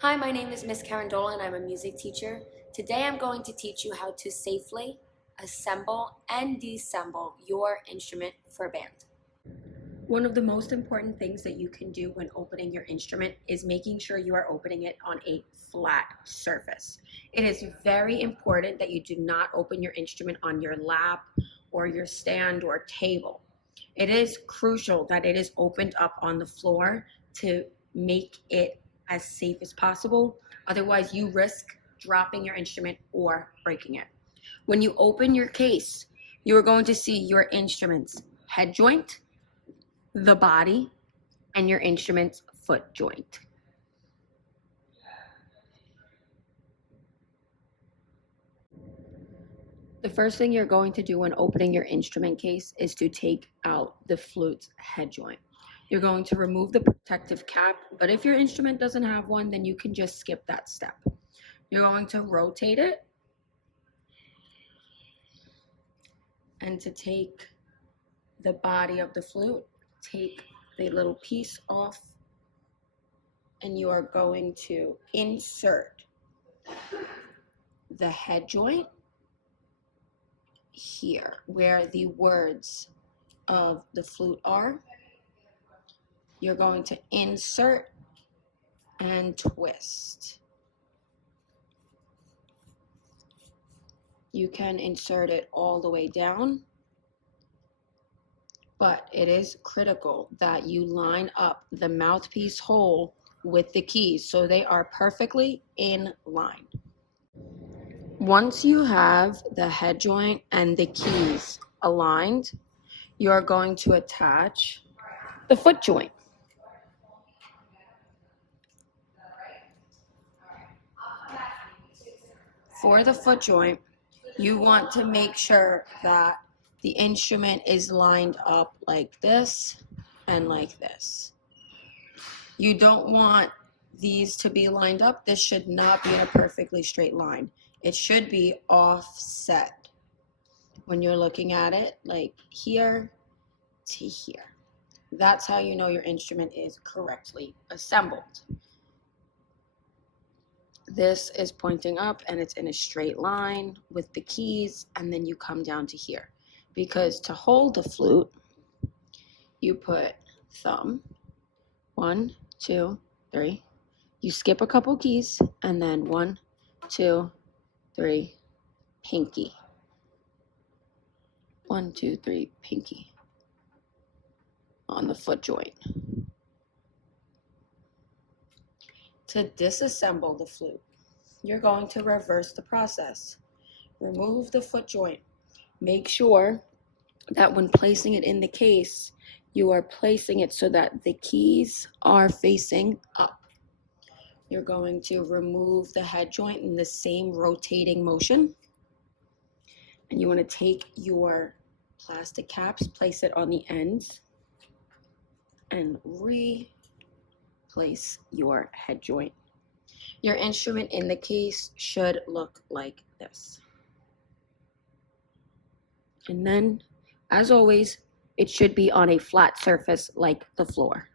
Hi, my name is Miss Carandola and I'm a music teacher. Today I'm going to teach you how to safely assemble and disassemble your instrument for a band. One of the most important things that you can do when opening your instrument is making sure you are opening it on a flat surface. It is very important that you do not open your instrument on your lap or your stand or table. It is crucial that it is opened up on the floor to make it as safe as possible. Otherwise, you risk dropping your instrument or breaking it. When you open your case, you are going to see your instrument's head joint, the body, and your instrument's foot joint. The first thing you're going to do when opening your instrument case is to take out the flute's head joint. You're going to remove the protective cap, but if your instrument doesn't have one, then you can just skip that step. You're going to rotate it, and to take the body of the flute, take the little piece off, and you are going to insert the head joint here where the words of the flute are. You're going to insert and twist. You can insert it all the way down, but it is critical that you line up the mouthpiece hole with the keys so they are perfectly in line. Once you have the head joint and the keys aligned, you are going to attach the foot joint. For the foot joint, you want to make sure that the instrument is lined up like this and like this. You don't want these to be lined up. This should not be in a perfectly straight line. It should be offset when you're looking at it, like here to here. That's how you know your instrument is correctly assembled. This is pointing up and it's in a straight line with the keys, and then you come down to here. Because to hold the flute, you put thumb, 1, 2, 3. You skip a couple keys, and then 1, 2, 3, pinky. 1, 2, 3, pinky on the foot joint. To disassemble the flute, you're going to reverse the process. Remove the foot joint. Make sure that when placing it in the case, you are placing it so that the keys are facing up. You're going to remove the head joint in the same rotating motion. And you want to take your plastic caps, place it on the ends, and replace your head joint. Your instrument in the case should look like this. And then, as always, it should be on a flat surface like the floor.